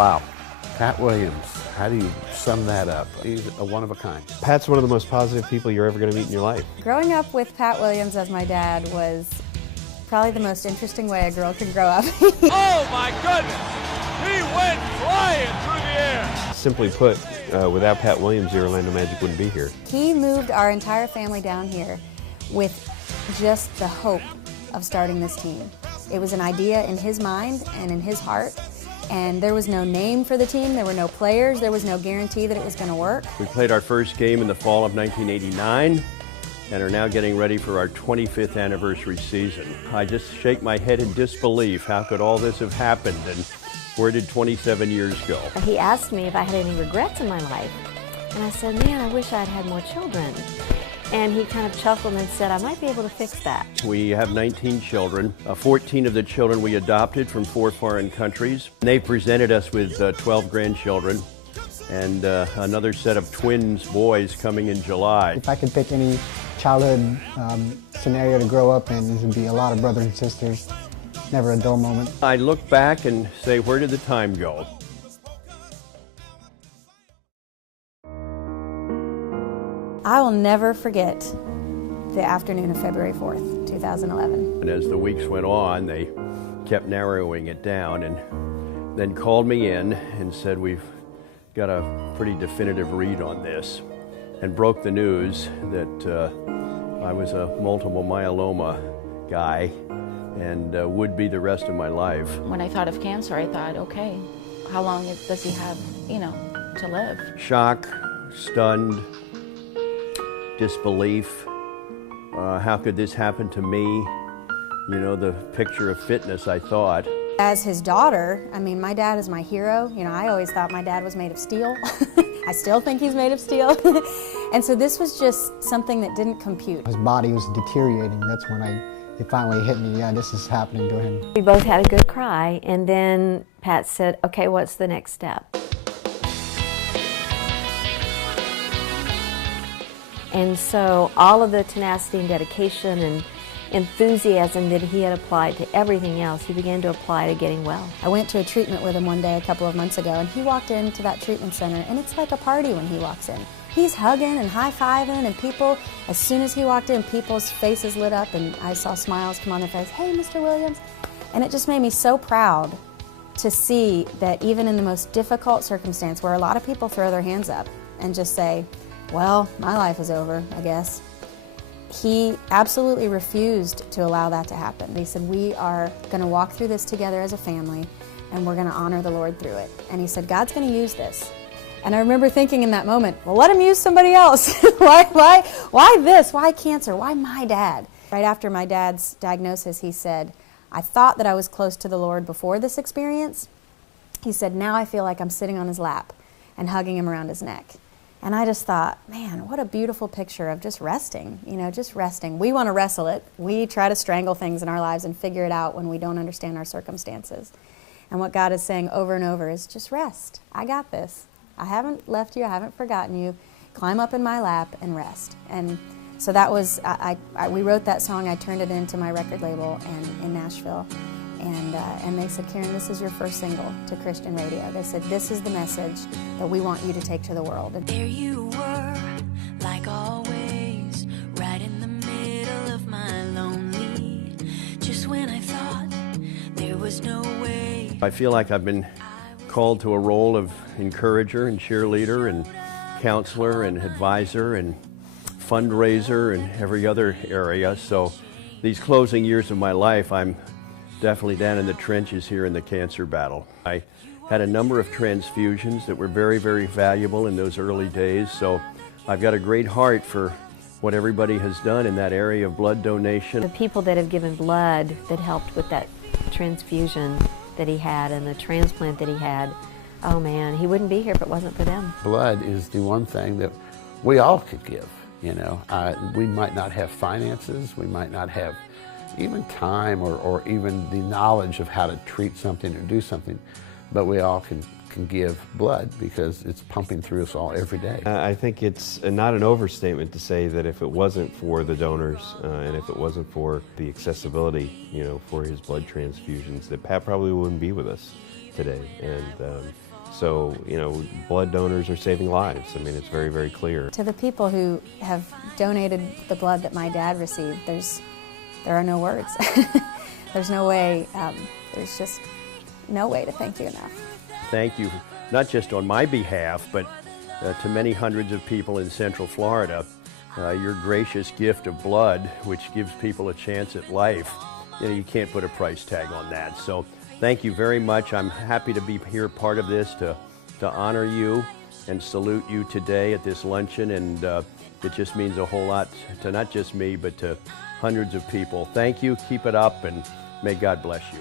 Wow. Pat Williams, how do you sum that up? He's a one of a kind. Pat's one of the most positive people you're ever going to meet in your life. Growing up with Pat Williams as my dad was probably the most interesting way a girl could grow up. Oh my goodness! He went flying through the air! Simply put, without Pat Williams, the Orlando Magic wouldn't be here. He moved our entire family down here with just the hope of starting this team. It was an idea in his mind and in his heart, and there was no name for the team, there were no players, there was no guarantee that it was going to work. We played our first game in the fall of 1989 and are now getting ready for our 25th anniversary season. I just shake my head in disbelief. How could all this have happened, and where did 27 years go? He asked me if I had any regrets in my life, and I said, man, I wish I'd had more children. And he kind of chuckled and said, I might be able to fix that. We have 19 children. 14 of the children we adopted from 4 foreign countries. They presented us with 12 grandchildren and another set of twins boys coming in July. If I could pick any childhood scenario to grow up in, it would be a lot of brothers and sisters. Never a dull moment. I look back and say, where did the time go? I will never forget the afternoon of February 4th, 2011. And as the weeks went on, they kept narrowing it down and then called me in and said, we've got a pretty definitive read on this, and broke the news that I was a multiple myeloma guy and would be the rest of my life. When I thought of cancer, I thought, okay, how long does he have, to live? Shock, stunned, disbelief. How could this happen to me? The picture of fitness, I thought. As his daughter, my dad is my hero. I always thought my dad was made of steel. I still think he's made of steel. And so this was just something that didn't compute. His body was deteriorating. That's when it finally hit me, yeah, this is happening to him. We both had a good cry, and then Pat said, okay, what's the next step? And so all of the tenacity and dedication and enthusiasm that he had applied to everything else, he began to apply to getting well. I went to a treatment with him one day a couple of months ago, and he walked into that treatment center, and it's like a party when he walks in. He's hugging and high-fiving, and people, as soon as he walked in, people's faces lit up, and I saw smiles come on their face. Hey, Mr. Williams. And it just made me so proud to see that even in the most difficult circumstance, where a lot of people throw their hands up and just say, well, my life is over, I guess. He absolutely refused to allow that to happen. He said, we are going to walk through this together as a family, and we're going to honor the Lord through it. And he said, God's going to use this. And I remember thinking in that moment, well, let him use somebody else. Why this? Why cancer? Why my dad? Right after my dad's diagnosis, he said, I thought that I was close to the Lord before this experience. He said, now I feel like I'm sitting on his lap and hugging him around his neck. And I just thought, man, what a beautiful picture of just resting, just resting. We want to wrestle it. We try to strangle things in our lives and figure it out when we don't understand our circumstances. And what God is saying over and over is just rest. I got this. I haven't left you. I haven't forgotten you. Climb up in my lap and rest. And so that was, we wrote that song. I turned it into my record label in Nashville. And they said, Karen, this is your first single to Christian radio. They said, this is the message that we want you to take to the world. And there you were, like always, right in the middle of my lonely, just when I thought there was no way. I feel like I've been called to a role of encourager and cheerleader and counselor and advisor and fundraiser and every other area. So these closing years of my life, I'm definitely down in the trenches here in the cancer battle. I had a number of transfusions that were very, very valuable in those early days, so I've got a great heart for what everybody has done in that area of blood donation. The people that have given blood that helped with that transfusion that he had and the transplant that he had, oh man, he wouldn't be here if it wasn't for them. Blood is the one thing that we all could give, We might not have finances, we might not have even time or even the knowledge of how to treat something or do something, but we all can give blood because it's pumping through us all every day. I think it's not an overstatement to say that if it wasn't for the donors and if it wasn't for the accessibility, for his blood transfusions, that Pat probably wouldn't be with us today. And So, you know, blood donors are saving lives. I mean, it's very, very clear. To the people who have donated the blood that my dad received, there are no words. There's no way, there's just no way to thank you enough. Thank you, not just on my behalf, but to many hundreds of people in Central Florida. Your gracious gift of blood, which gives people a chance at life, you know, you can't put a price tag on that. So thank you very much. I'm happy to be here, part of this, to honor you and salute you today at this luncheon. And it just means a whole lot to not just me, but to hundreds of people. Thank you. Keep it up, and may God bless you.